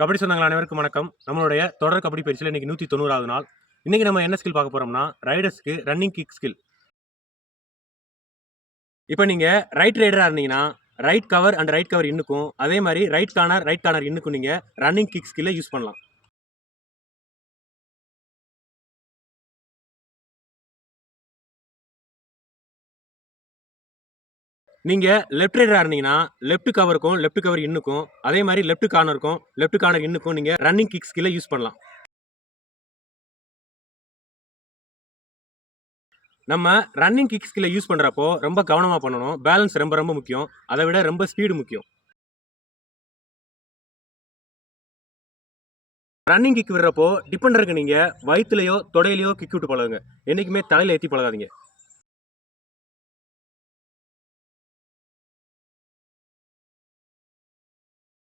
கபடி சொந்தங்கள் அனைவருக்கும் வணக்கம். நம்மளுடைய தொடர் கபடி பயிற்சியில் இன்னைக்கு 190வது நாள். இன்னைக்கு நம்ம என்ன ஸ்கில் பார்க்க போறோம்னா, ரைடர்ஸ்க்கு ரன்னிங் கிக் ஸ்கில். இப்போ நீங்க ரைட் ரைடரா இருந்தீங்கன்னா, right cover and right cover இன்னுக்கும், அதே மாதிரி ரைட் கார்னர் இன்னுக்கும் நீங்க ரன்னிங் கிக் ஸ்கில்லை யூஸ் பண்ணலாம். நீங்க லெஃப்ட் ரைடரா இருந்தீங்கன்னா, லெஃப்ட் கவர் இன்னுக்கும், அதே மாதிரி லெஃப்ட் கார்னர் இன்னுக்கும் நீங்க ரன்னிங் கிக் ஸ்கில்லை யூஸ் பண்ணலாம். நம்ம ரன்னிங் கிக் ஸ்கில்லை யூஸ் பண்ணுறப்போ ரொம்ப கவனமாக பண்ணணும். பேலன்ஸ் ரொம்ப ரொம்ப முக்கியம். அதை விட ரொம்ப ஸ்பீடு முக்கியம். ரன்னிங் கிக் விடுறப்போ டிபெண்டருக்கு நீங்கள் வயிற்றுலையோ தொடையிலையோ கிக் விட்டு பழகுங்க. என்றைக்குமே தலையில் ஏற்றி பழகாதீங்க.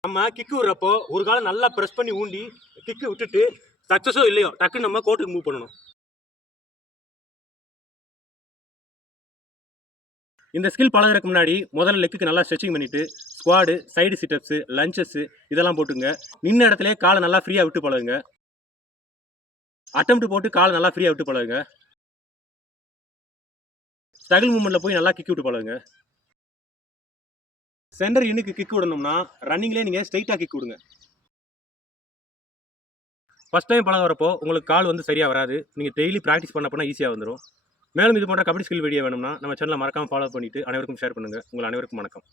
நம்ம கிக்கு விடுறப்போ ஒரு காலம் நல்லா ப்ரெஸ் பண்ணி ஊண்டி கிக்கு விட்டுட்டு சக்ஸஸோ இல்லையோ டக்குன்னு நம்ம கோட்டுக்கு மூவ் பண்ணணும். இந்த ஸ்கில் பழகிறதுக்கு முன்னாடி முதல்ல லெக்குக்கு நல்லா ஸ்ட்ரெச்சிங் பண்ணிட்டு ஸ்குவாடு, சைடு சிட்டப்ஸு, லஞ்சஸ்ஸு இதெல்லாம் போட்டுங்க. நின்ன இடத்துல காலை நல்லா ஃப்ரீயாக விட்டு பழகுங்க. அட்டம்ப்ட் போட்டு காலை நல்லா ஃப்ரீயாக விட்டு பழகுங்க. ஸ்ட்ரகிள் மூமெண்ட்டில் போய் நல்லா கிக் விட்டு பழகுங்க. சென்டர் இன்னுக்கு கிக் விடணும்னா ரன்னிங்லேயே நீங்கள் ஸ்ட்ரைட்டாக கிக் விடுங்க. ஃபஸ்ட் டைம் பழக வரப்போ உங்களுக்கு கால் வந்து சரியாக வராது. நீங்கள் டெய்லி ப்ராக்டிஸ் பண்ண போனால் ஈஸியாக வந்துடும். மேலும் இது போன்ற கபடி ஸ்கில் வீடியோ வேணும்னா நம்ம சேனலை மறக்காமல் ஃபாலோ பண்ணிவிட்டு அனைவருக்கும் ஷேர் பண்ணுங்கள். உங்கள் அனைவருக்கும் வணக்கம்.